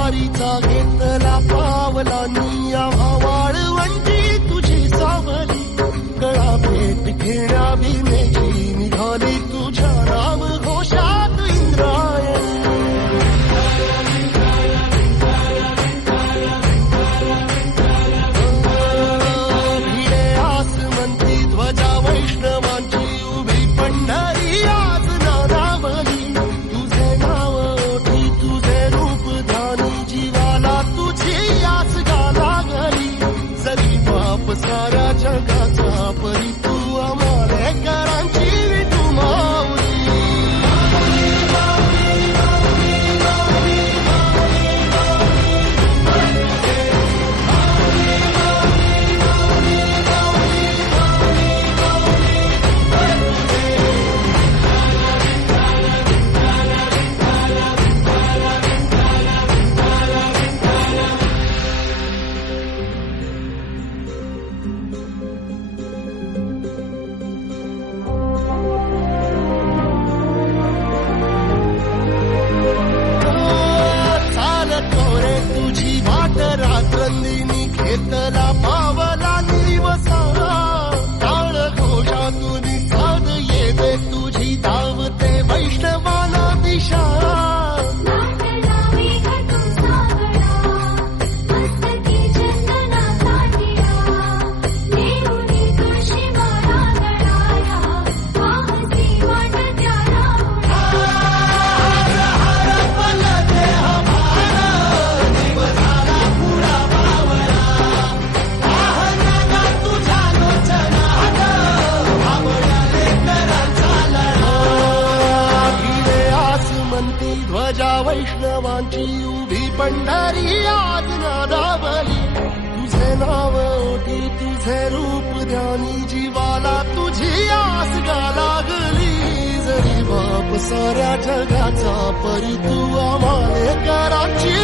वारीचा घेतला पावलांनी आम्हा वाळवंटी तुझी सावली गळा भेट घेण्या भीमेची निघाली तुझ्या नाम घोषात इंद्रायणी भिडे आसमंती ध्वजा वैष्णवांची उभी पंढरी आज नादावली तुझे नाव ओठी तुझे रूप ध्यानी जीवाला तुझी आस गा लागली जरी बाप साऱ्या जगाचा परी तू आमालेकरांची विठू माऊली तुझी वाट रात्रंदिनी घेतला पावला दिवसा टाळ घोषातून साध येते तुझी धावते वैष्णवाला दिशा ध्वजा वैष्णवांची उभी पंढरी आज नादावली तुझे नाव ओठी तुझे रूप ध्यानी जीवाला तुझी आस गा लागली जरी बाप साऱ्या जगाचा परी तू आम्हालेकरांची